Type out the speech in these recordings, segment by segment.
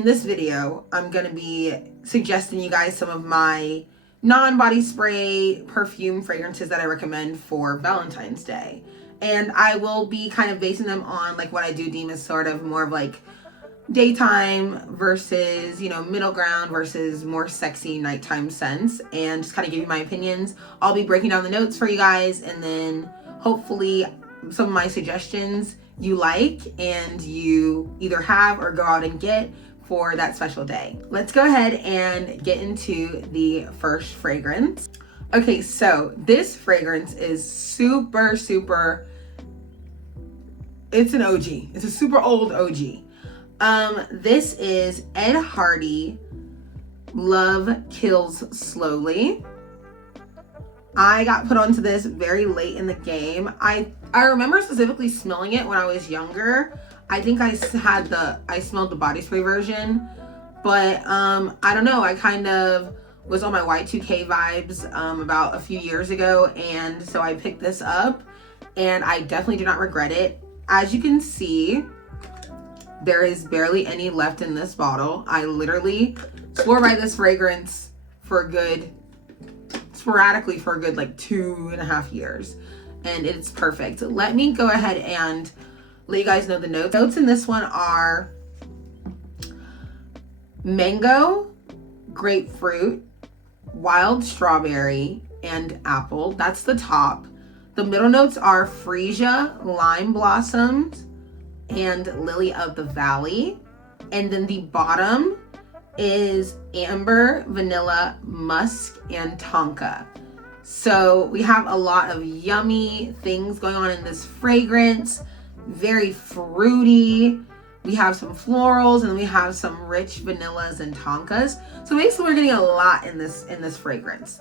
in this video, I'm going to be suggesting you guys some of my non-body spray perfume fragrances that I recommend for Valentine's Day. And I will be kind of basing them on like what I do deem as sort of more of like daytime versus, middle ground versus more sexy nighttime scents, and just kind of give you my opinions. I'll be breaking down the notes for you guys, and then hopefully some of my suggestions you like and you either have or go out and get for that special day. Let's go ahead and get into the first fragrance. Okay, so this fragrance is super, it's an OG. It's a super old OG. This is Ed Hardy, Love Kills Slowly. I got put onto this very late in the game. I remember specifically smelling it when I was younger. I think I smelled the body spray version, but I don't know. I kind of was on my Y2K vibes about a few years ago, and so I picked this up, and I definitely do not regret it. As you can see, there is barely any left in this bottle. I literally swore by this fragrance sporadically for a good like 2.5 years, and it's perfect. Let me go ahead and let you guys know the notes. Notes in this one are mango, grapefruit, wild strawberry, and apple. That's the top. The middle notes are freesia, lime blossoms, and lily of the valley. And then the bottom is amber, vanilla, musk, and tonka. So we have a lot of yummy things going on in this fragrance. Very fruity. We have some florals, and we have some rich vanillas and tonkas. So basically we're getting a lot in this fragrance.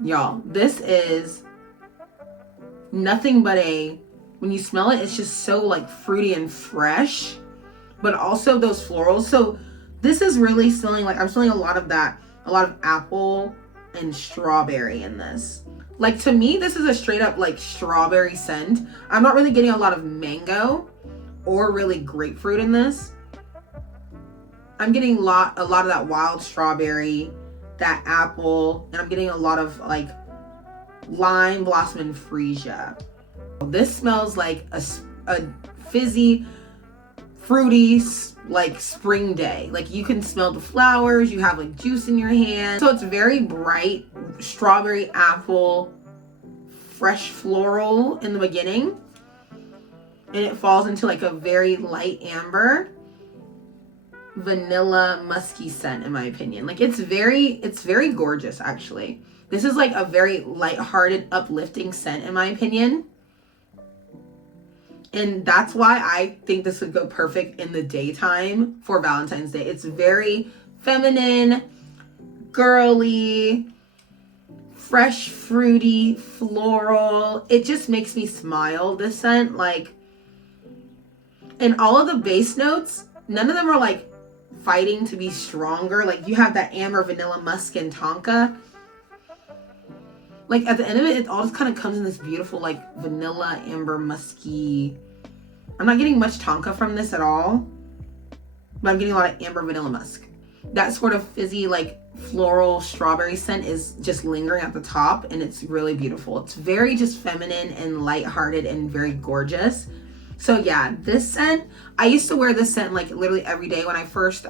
Y'all, this is nothing but when you smell it, it's just so like fruity and fresh, but also those florals. So this is really smelling like, I'm smelling a lot of apple and strawberry in this. Like, to me, this is a straight up like strawberry scent. I'm not really getting a lot of mango or really grapefruit in this. I'm getting a lot of that wild strawberry, that apple, and I'm getting a lot of like lime blossom and freesia. This smells like a fizzy, fruity, like spring day. Like, you can smell the flowers, you have like juice in your hand. So it's very bright, strawberry, apple, fresh floral in the beginning, and it falls into like a very light amber, vanilla, musky scent, in my opinion. Like, it's very gorgeous, actually. This is like a very lighthearted, uplifting scent, in my opinion. And that's why I think this would go perfect in the daytime for Valentine's Day. It's very feminine, girly, fresh, fruity, floral. It just makes me smile, this scent. Like, and all of the base notes, none of them are like fighting to be stronger. Like, you have that amber, vanilla, musk, and tonka. Like, at the end of it, it all just kind of comes in this beautiful like vanilla, amber, musky. I'm not getting much tonka from this at all, but I'm getting a lot of amber, vanilla, musk. That sort of fizzy like floral strawberry scent is just lingering at the top, and it's really beautiful. It's very just feminine and lighthearted and very gorgeous. So yeah, this scent, I used to wear this scent like literally every day when I first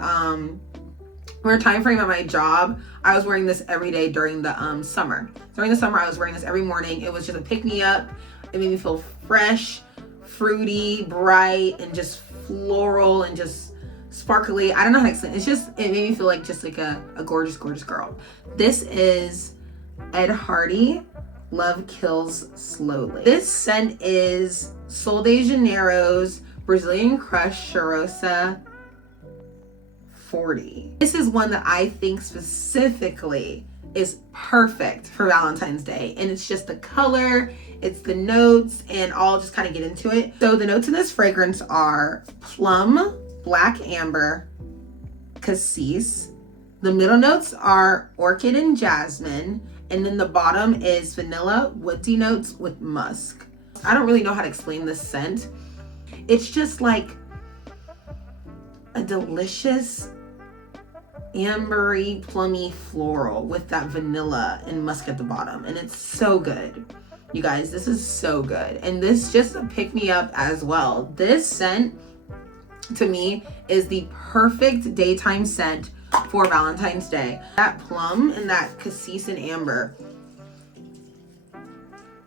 we're time frame at my job. I was wearing this every day during the summer. During the summer, I was wearing this every morning. It was just a pick me up. It made me feel fresh, fruity, bright, and just floral and just sparkly. I don't know how to explain it. It made me feel like just like a gorgeous, gorgeous girl. This is Ed Hardy, Love Kills Slowly. This scent is Sol de Janeiro's Brazilian Crush Cheirosa 40. This is one that I think specifically is perfect for Valentine's Day, and it's just the color, it's the notes, and I'll just kind of get into it. So the notes in this fragrance are plum, black amber, cassis. The middle notes are orchid and jasmine, and then the bottom is vanilla, woodsy notes with musk. I don't really know how to explain this scent. It's just like a delicious ambery, plummy floral with that vanilla and musk at the bottom. And it's so good. You guys, this is so good. And this just pick me up as well. This scent, to me, is the perfect daytime scent for Valentine's Day. That plum and that cassis and amber,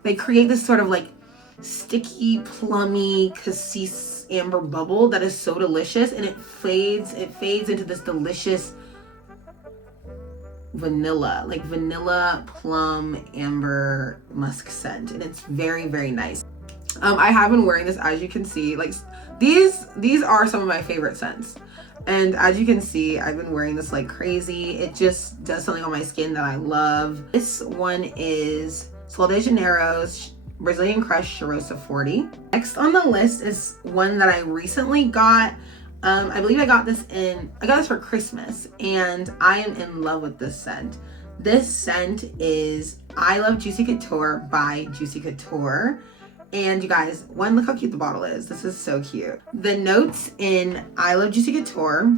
they create this sort of like sticky, plummy, cassis amber bubble that is so delicious, and it fades into this delicious vanilla, like vanilla, plum, amber, musk scent, and it's very, very nice. I have been wearing this, as you can see. Like, these are some of my favorite scents, and as you can see, I've been wearing this like crazy. It just does something on my skin that I love. This one is Sol de Janeiro's Brazilian Crush Charosta 40. Next on the list is one that I recently got. I believe I got this for Christmas, and I am in love with this scent. This scent is I Love Juicy Couture by Juicy Couture. And you guys, look how cute the bottle is. This is so cute. The notes in I Love Juicy Couture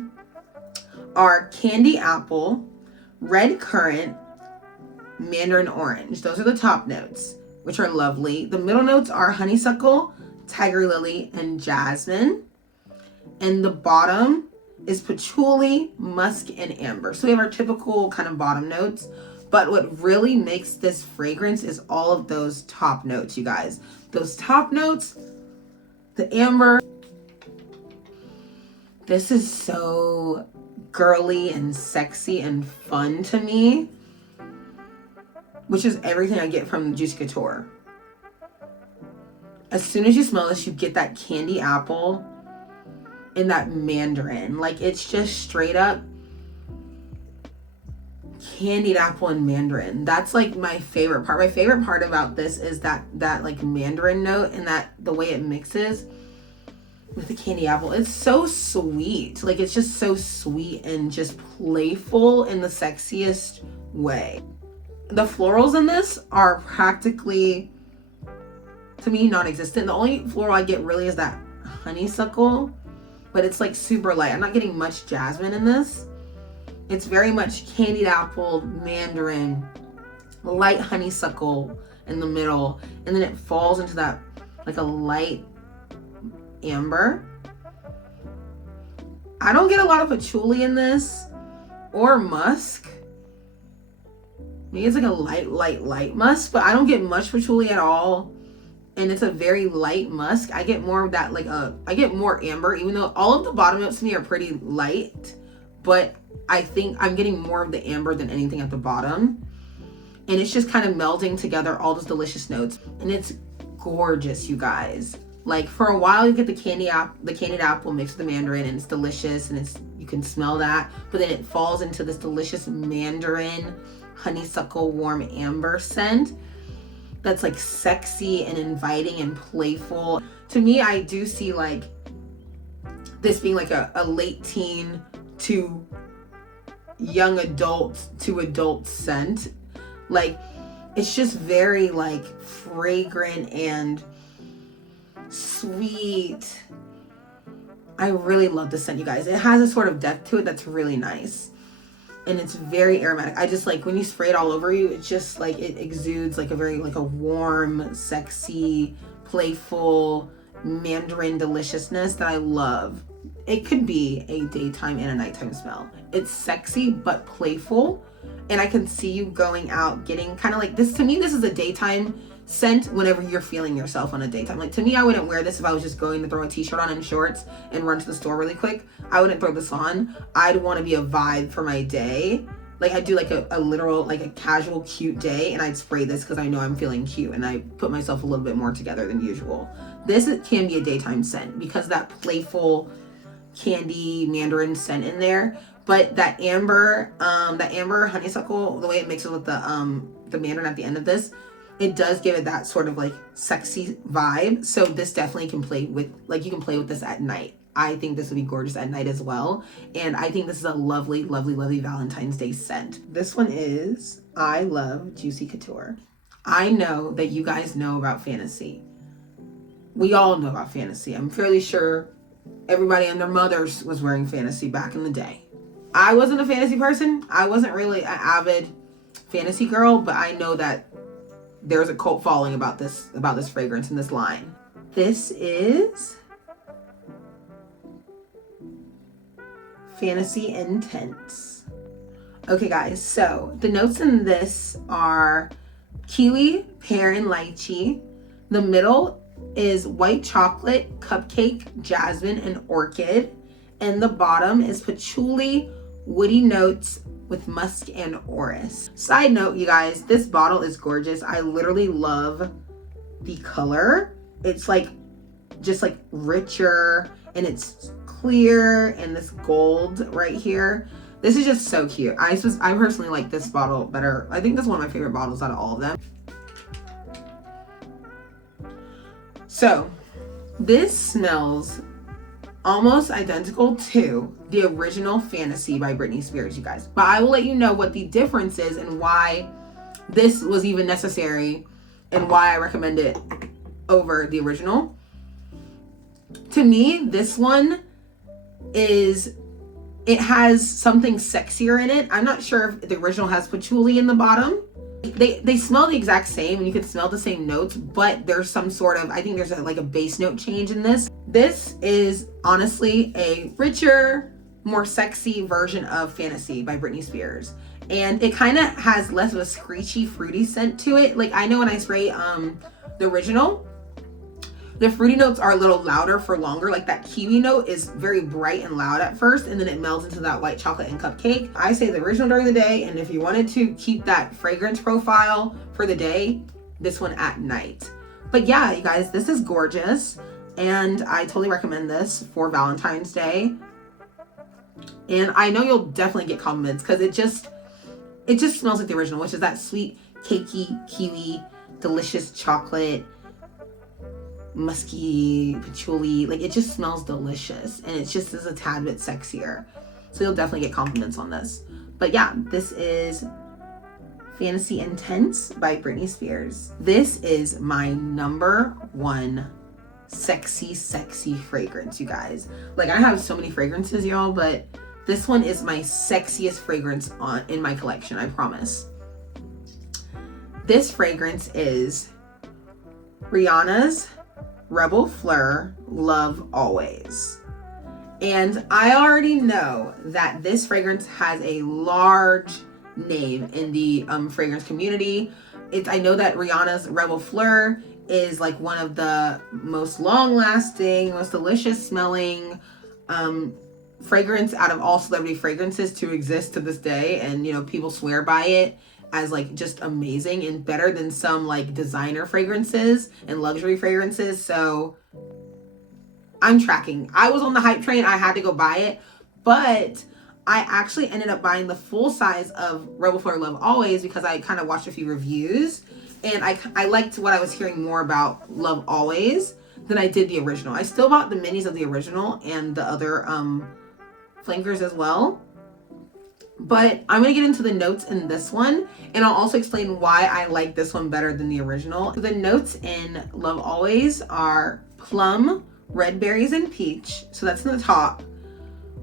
are candy apple, red currant, mandarin orange. Those are the top notes, which are lovely. The middle notes are honeysuckle, tiger lily, and jasmine. And the bottom is patchouli, musk, and amber. So we have our typical kind of bottom notes. But what really makes this fragrance is all of those top notes, you guys. Those top notes, the amber. This is so girly and sexy and fun to me, which is everything I get from Juicy Couture. As soon as you smell this, you get that candy apple and that mandarin. Like, it's just straight up candied apple and mandarin. That's like my favorite part. My favorite part about this is that like mandarin note, and that the way it mixes with the candy apple. It's so sweet. Like, it's just so sweet and just playful in the sexiest way. The florals in this are practically, to me, non-existent. The only floral I get really is that honeysuckle, but it's like super light. I'm not getting much jasmine in this. It's very much candied apple, mandarin, light honeysuckle in the middle, and then it falls into that like a light amber. I don't get a lot of patchouli in this or musk. Maybe it's like a light musk, but I don't get much patchouli at all. And it's a very light musk. I get more of that, I get more amber, even though all of the bottom notes to me are pretty light, but I think I'm getting more of the amber than anything at the bottom. And it's just kind of melding together all those delicious notes. And it's gorgeous, you guys. Like, for a while you get the candied apple mixed with the mandarin, and it's delicious, and you can smell that. But then it falls into this delicious mandarin, honeysuckle, warm amber scent that's like sexy and inviting and playful. To me, I do see like this being like a late teen to young adult to adult scent. Like, it's just very like fragrant and sweet. I really love this scent, you guys. It has a sort of depth to it that's really nice, and it's very aromatic. I just like when you spray it all over you, it's just like it exudes like a very like a warm, sexy, playful mandarin deliciousness that I love. It could be a daytime and a nighttime smell. It's sexy but playful, and I can see you going out getting kind of like this. To me, this is a daytime scent whenever you're feeling yourself on a daytime. Like, to me, I wouldn't wear this if I was just going to throw a t-shirt on and shorts and run to the store really quick. I wouldn't throw this on. I'd want to be a vibe for my day. Like, I'd do like a literal, like a casual cute day, and I'd spray this because I know I'm feeling cute, and I put myself a little bit more together than usual. This can be a daytime scent because that playful candy mandarin scent in there, but that amber honeysuckle, the way it mixes with the mandarin at the end of this, it does give it that sort of like sexy vibe. So this definitely can play with, like, you can play with this at night. I think this would be gorgeous at night as well. And I think this is a lovely, lovely, lovely Valentine's Day scent. This one is I Love Juicy Couture. I know that you guys know about Fantasy. we all know about Fantasy. I'm fairly sure everybody and their mothers was wearing Fantasy back in the day. I wasn't a Fantasy person. I wasn't really an avid Fantasy girl, but I know that there's a cult following about this fragrance in this line. This is Fantasy Intense. Okay guys, so the notes in this are kiwi, pear, and lychee. The middle is white chocolate, cupcake, jasmine, and orchid. And the bottom is patchouli, woody notes with musk and orris. Side note, you guys, this bottle is gorgeous. I literally love the color. It's like just like richer, and it's clear, and this gold right here. This is just so cute. I personally like this bottle better. I think this is one of my favorite bottles out of all of them. So this smells almost identical to the original Fantasy by Britney Spears, you guys. But I will let you know what the difference is and why this was even necessary and why I recommend it over the original. To me, this one it has something sexier in it. I'm not sure if the original has patchouli in the bottom. They smell the exact same, and you can smell the same notes, but there's some sort of, I think there's like a base note change in this. This is honestly a richer, more sexy version of Fantasy by Britney Spears. And it kind of has less of a screechy, fruity scent to it. Like I know when I spray the original, the fruity notes are a little louder for longer. Like that kiwi note is very bright and loud at first, and then it melds into that white chocolate and cupcake. I say the original during the day, and if you wanted to keep that fragrance profile for the day, this one at night. But yeah, you guys, this is gorgeous, and I totally recommend this for Valentine's Day. And I know you'll definitely get compliments because it just smells like the original, which is that sweet, cakey, kiwi, delicious chocolate, musky, patchouli. Like it just smells delicious, and it just is a tad bit sexier. So you'll definitely get compliments on this. But yeah, this is Fantasy Intense by Britney Spears. This is my number one sexy fragrance, you guys. Like I have so many fragrances, y'all, but this one is my sexiest fragrance in my collection, I promise. This fragrance is Rihanna's Rebel Fleur Love Always. And I already know that this fragrance has a large name in the fragrance community. I know that Rihanna's Rebel Fleur is like one of the most long-lasting, most delicious smelling fragrance out of all celebrity fragrances to exist to this day. And you know, people swear by it as like just amazing and better than some like designer fragrances and luxury fragrances. So I'm tracking. I was on the hype train. I had to go buy it, but I actually ended up buying the full size of Rebel Fleur Love Always because I kind of watched a few reviews, and I liked what I was hearing more about Love Always than I did the original. I still bought the minis of the original and the other flankers as well. But I'm going to get into the notes in this one, and I'll also explain why I like this one better than the original. The notes in Love Always are plum, red berries, and peach. So that's in the top.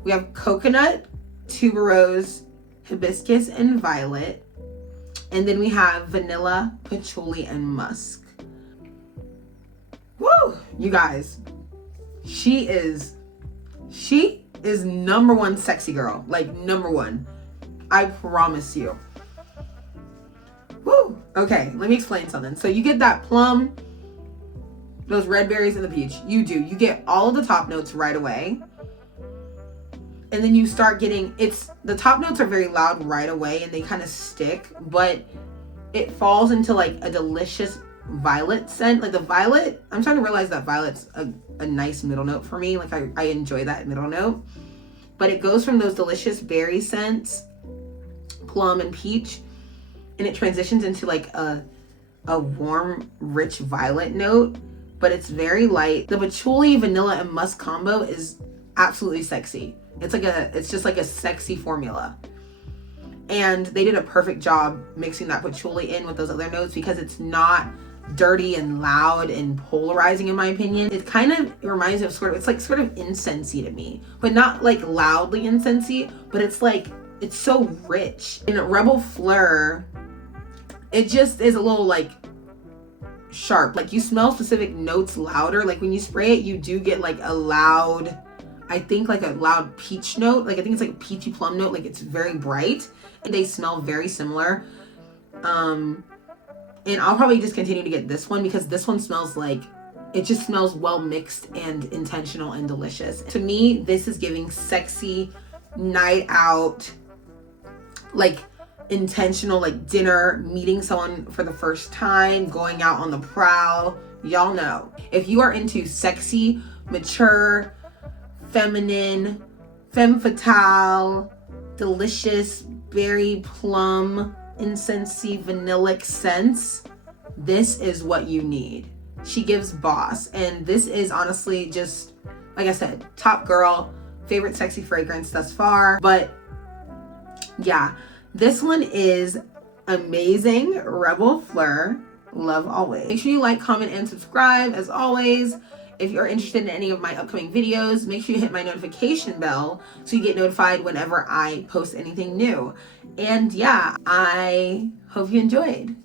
We have coconut, tuberose, hibiscus, and violet. And then we have vanilla, patchouli, and musk. Woo! You guys, she is number one sexy girl. Like number one. I promise you. Woo! Okay, let me explain something. So you get that plum, those red berries, and the peach. You get all of the top notes right away. And then you start getting, the top notes are very loud right away and they kind of stick, but it falls into like a delicious violet scent. Like the violet, I'm trying to realize that violet's a nice middle note for me. Like I enjoy that middle note. But it goes from those delicious berry scents, plum and peach, and it transitions into like a warm, rich violet note, but it's very light. The patchouli, vanilla, and musk combo is absolutely sexy. It's just like a sexy formula. And they did a perfect job mixing that patchouli in with those other notes because it's not dirty and loud and polarizing in my opinion. It kind of reminds me of it's like sort of incensey to me, but not like loudly incensey, but it's like, it's so rich. In Rebel Fleur, it just is a little like sharp. Like you smell specific notes louder. Like when you spray it, you do get like a loud, I think like a loud peach note. Like I think it's like a peachy plum note. Like it's very bright and they smell very similar. And I'll probably just continue to get this one because this one smells like, it just smells well mixed and intentional and delicious. To me, this is giving sexy night out, like intentional, like dinner, meeting someone for the first time, going out on the prowl. Y'all know, if you are into sexy, mature, feminine, femme fatale, delicious, berry, plum, incensey, vanillic scents, this is what you need. She gives boss. And this is honestly just, like I said, top girl, favorite sexy fragrance thus far. But yeah, this one is amazing. Rebel Fleur, love always. Make sure you like, comment, and subscribe. As always, if you're interested in any of my upcoming videos, make sure you hit my notification bell so you get notified whenever I post anything new. And yeah, I hope you enjoyed.